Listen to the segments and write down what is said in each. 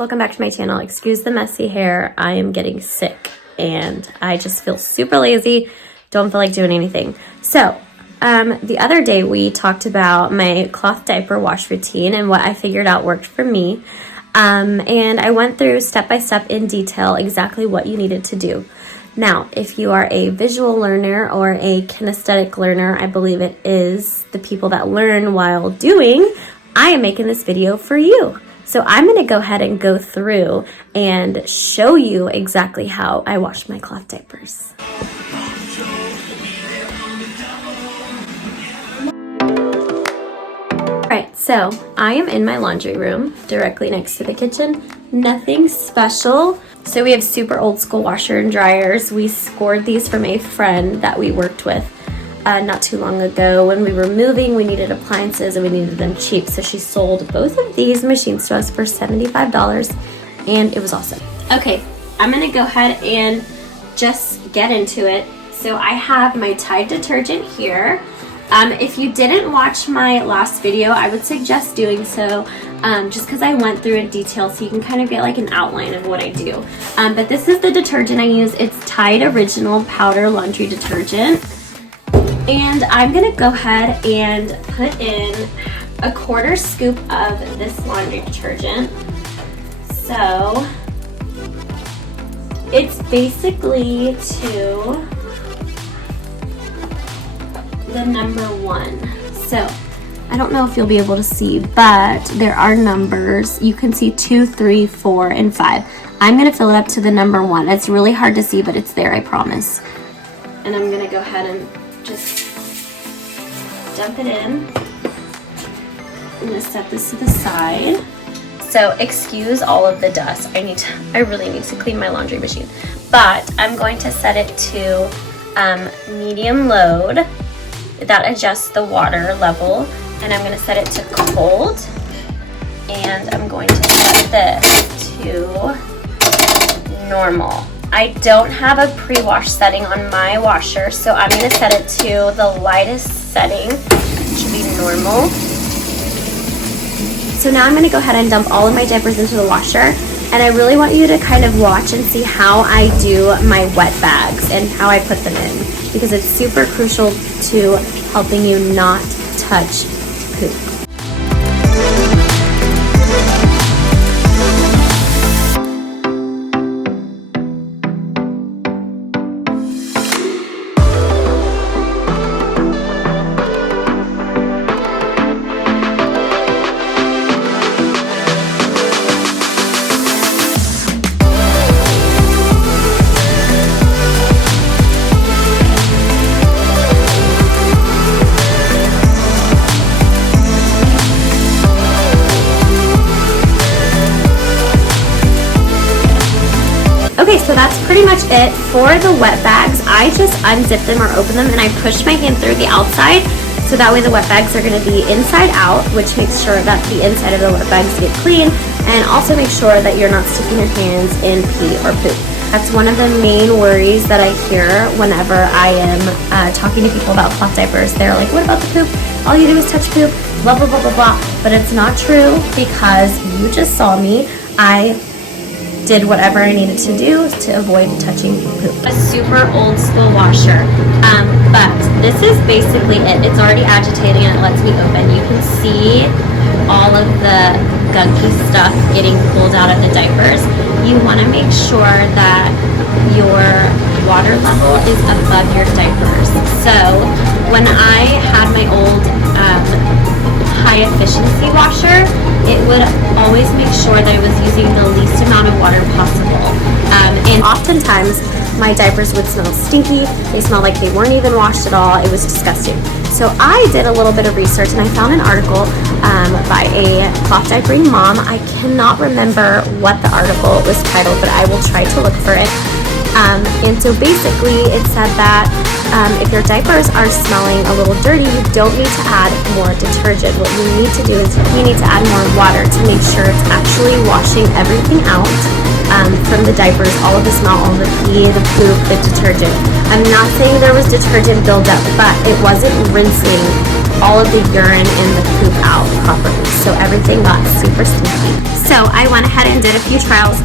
welcome back to my channel. Excuse the messy hair. I am getting sick and I just feel super lazy. Don't feel like doing anything. So the other day we talked about my cloth diaper wash routine and what I figured out worked for me. And I went through step by step in detail exactly what you needed to do. Now, if you are a visual learner or a kinesthetic learner, I believe it is the people that learn while doing, I am making this video for you. So I'm going to go ahead and go through and show you exactly how I wash my cloth diapers. Alright, so I am in my laundry room directly next to the kitchen. Nothing special. So we have super old school washer and dryers. We scored these from a friend that we worked with not too long ago. When we were moving, we needed appliances and we needed them cheap. So she sold both of these machines to us for $75 and it was awesome. Okay, I'm gonna go ahead and just get into it. So I have my Tide detergent here. If you didn't watch my last video, I would suggest doing so just because I went through in detail so you can kind of get like an outline of what I do. But this is the detergent I use. It's Tide Original Powder Laundry Detergent. And I'm going to go ahead and put in a 1/4 scoop of this laundry detergent. So it's basically to the number 1. So I don't know if you'll be able to see, but there are numbers. You can see 2, 3, 4, and 5. I'm going to fill it up to the number 1. It's really hard to see, but it's there, I promise. And I'm going to go ahead and just dump it in. I'm going to set this to the side. So excuse all of the dust. I really need to clean my laundry machine. But I'm going to set it to medium load. That adjusts the water level. And I'm going to set it to cold. And I'm going to set this to normal. I don't have a pre-wash setting on my washer, so I'm going to set it to the lightest setting, which should be normal. So now I'm going to go ahead and dump all of my diapers into the washer, and I really want you to kind of watch and see how I do my wet bags and how I put them in, because it's super crucial to helping you not touch poop. Okay, so that's pretty much it for the wet bags. I just unzip them or open them and I push my hand through the outside, so that way the wet bags are going to be inside out, which makes sure that the inside of the wet bags get clean, and also make sure that you're not sticking your hands in pee or poop. That's one of the main worries that I hear whenever I am talking to people about cloth diapers. They're like, what about the poop? All you do is touch poop, blah, blah, blah, blah, blah. But it's not true, because you just saw me. I did whatever I needed to do to avoid touching poop. A super old school washer, but this is basically it. It's already agitating and it lets me open. You can see all of the gunky stuff getting pulled out of the diapers. You want to make sure that your water level is above your diapers. So when I had my old high efficiency washer, it would always make sure that it was using the least amount of water possible. And oftentimes my diapers would smell stinky. They smelled like they weren't even washed at all. It was disgusting. So I did a little bit of research and I found an article by a cloth diapering mom. I cannot remember what the article was titled, but I will try to look for it. And so basically it said that if your diapers are smelling a little dirty, you don't need to add more detergent. What you need to do is you need to add more water to make sure it's actually washing everything out from the diapers, all of the smell, all of the pee, the poop, the detergent. I'm not saying there was detergent buildup, but it wasn't rinsing all of the urine and the poop out properly. So everything got super stinky. So I went ahead and did a few trials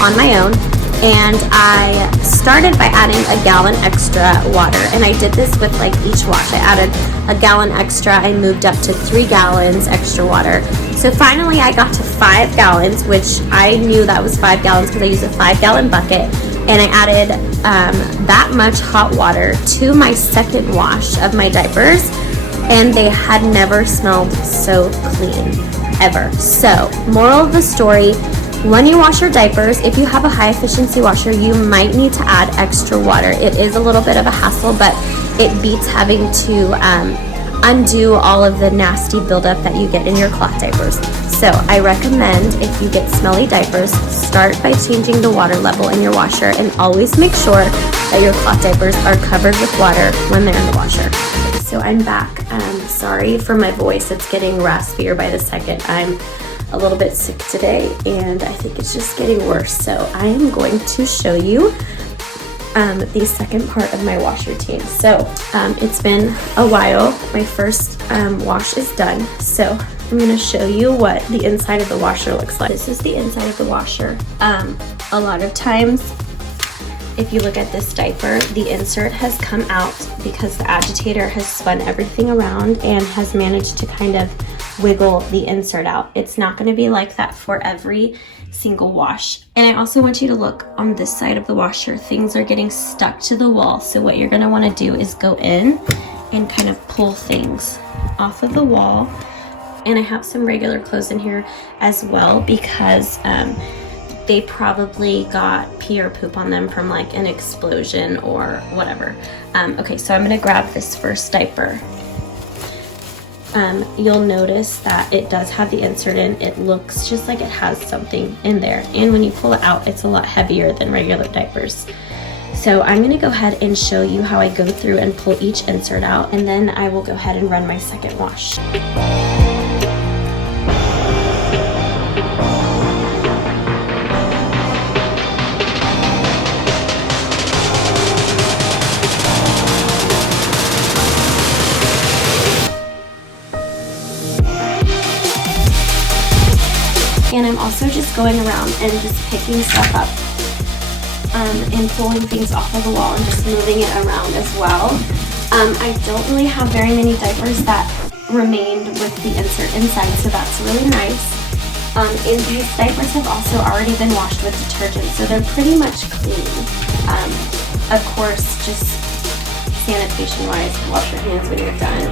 on my own. And I started by adding a gallon extra water, and I did this with like each wash. I added a gallon extra, I moved up to 3 gallons extra water. So finally I got to 5 gallons, which I knew that was 5 gallons because I used a 5-gallon bucket, and I added that much hot water to my second wash of my diapers, and they had never smelled so clean, ever. So, moral of the story, when you wash your diapers, if you have a high efficiency washer, you might need to add extra water. It is a little bit of a hassle, but it beats having to undo all of the nasty buildup that you get in your cloth diapers. So I recommend, if you get smelly diapers, start by changing the water level in your washer, and always make sure that your cloth diapers are covered with water when they're in the washer. So I'm back. Sorry for my voice, it's getting raspier by the second. I'm a little bit sick today, and I think it's just getting worse. So I am going to show you the second part of my wash routine. So it's been a while. My first wash is done. So I'm going to show you what the inside of the washer looks like. This is the inside of the washer. A lot of times, if you look at this diaper, the insert has come out because the agitator has spun everything around and has managed to kind of wiggle the insert out. It's not going to be like that for every single wash. And I also want you to look on this side of the washer. Things are getting stuck to the wall. So what you're going to want to do is go in and kind of pull things off of the wall. And I have some regular clothes in here as well because they probably got pee or poop on them from like an explosion or whatever. Okay, so I'm going to grab this first diaper. You'll notice that it does have the insert in. It looks just like it has something in there, and when you pull it out, it's a lot heavier than regular diapers. So I'm going to go ahead and show you how I go through and pull each insert out, and then I will go ahead and run my second wash. And I'm also just going around and just picking stuff up and pulling things off of the wall and just moving it around as well. I don't really have very many diapers that remained with the insert inside, so that's really nice. And these diapers have also already been washed with detergent, so they're pretty much clean. Of course, just sanitation-wise, wash your hands when you're done.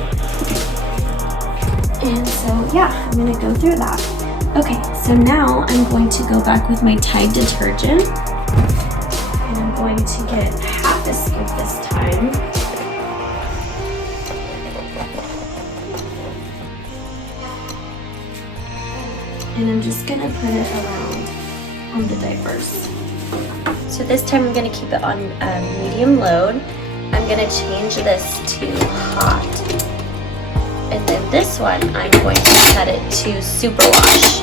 And so, yeah, I'm going to go through that. Okay, so now I'm going to go back with my Tide detergent, and I'm going to get half a scoop this time. And I'm just going to put it around on the diapers. So this time I'm going to keep it on medium load. I'm going to change this to hot. And then this one, I'm going to set it to super wash.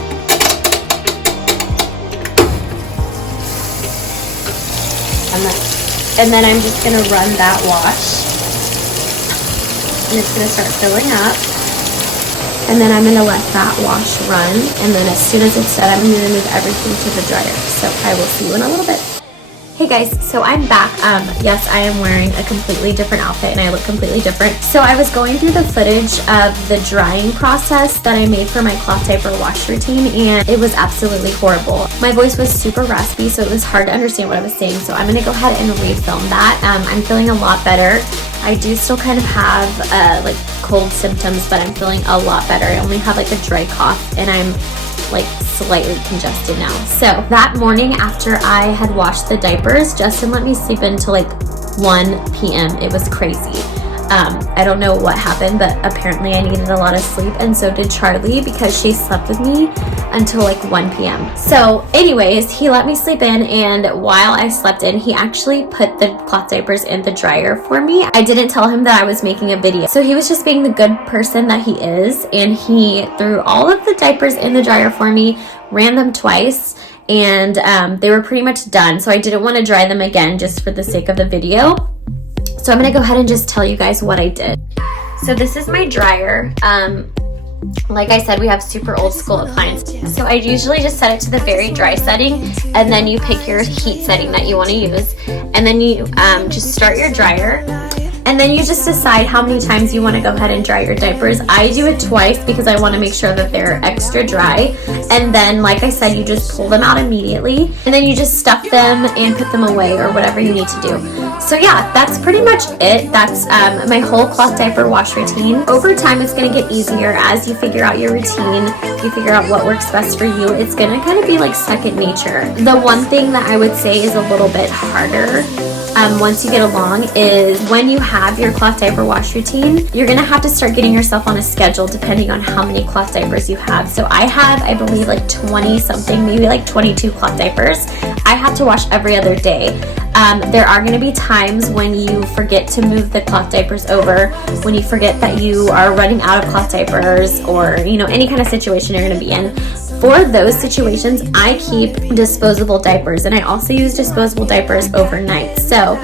And then I'm just going to run that wash. And it's going to start filling up. And then I'm going to let that wash run. And then as soon as it's done, I'm going to move everything to the dryer. So I will see you in a little bit. Hey guys, so I'm back. Yes, I am wearing a completely different outfit and I look completely different. So I was going through the footage of the drying process that I made for my cloth diaper wash routine, and it was absolutely horrible. My voice was super raspy, so it was hard to understand what I was saying. So I'm going to go ahead and refilm that. I'm feeling a lot better. I do still kind of have like cold symptoms, but I'm feeling a lot better. I only have like a dry cough and I'm like slightly congested now. So that morning after I had washed the diapers, Justin let me sleep until like 1 p.m. It was crazy. I don't know what happened, but apparently I needed a lot of sleep, and so did Charlie because she slept with me until like 1 p.m. So anyways, he let me sleep in, and while I slept in, he actually put the cloth diapers in the dryer for me. I didn't tell him that I was making a video. So he was just being the good person that he is, and he threw all of the diapers in the dryer for me, ran them twice, and they were pretty much done. So I didn't want to dry them again just for the sake of the video. So I'm going to go ahead and just tell you guys what I did. So this is my dryer. Like I said, we have super old school appliances. So I usually just set it to the very dry setting, and then you pick your heat setting that you want to use. And then you just start your dryer. And then you just decide how many times you want to go ahead and dry your diapers. I do it twice because I want to make sure that they're extra dry. And then, like I said, you just pull them out immediately. And then you just stuff them and put them away or whatever you need to do. So yeah, that's pretty much it. That's my whole cloth diaper wash routine. Over time, it's going to get easier as you figure out your routine. You figure out what works best for you. It's going to kind of be like second nature. The one thing that I would say is a little bit harder once you get along is when you have your cloth diaper wash routine, you're gonna have to start getting yourself on a schedule depending on how many cloth diapers you have. So I have, I believe, like 20 something, maybe like 22 cloth diapers. I have to wash every other day. There are going to be times when you forget to move the cloth diapers over, when you forget that you are running out of cloth diapers, or any kind of situation you're going to be in. For those situations, I keep disposable diapers, and I also use disposable diapers overnight. So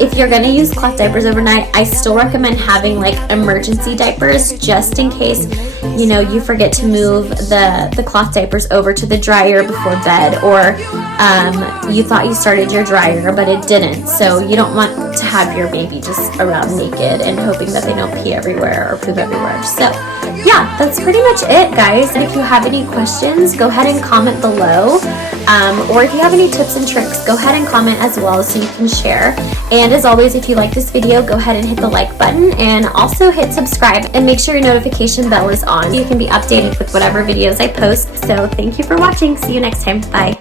if you're going to use cloth diapers overnight, I still recommend having like emergency diapers just in case you forget to move the cloth diapers over to the dryer before bed, or you thought you started your dryer but it didn't. So you don't want to have your baby just around naked and hoping that they don't pee everywhere or poop everywhere. So yeah, that's pretty much it, guys. And if you have any questions, go ahead and comment below. Or if you have any tips and tricks, go ahead and comment as well so you can share. And as always, if you like this video, go ahead and hit the like button and also hit subscribe and make sure your notification bell is on. You can be updated with whatever videos I post. So thank you for watching. See you next time. Bye.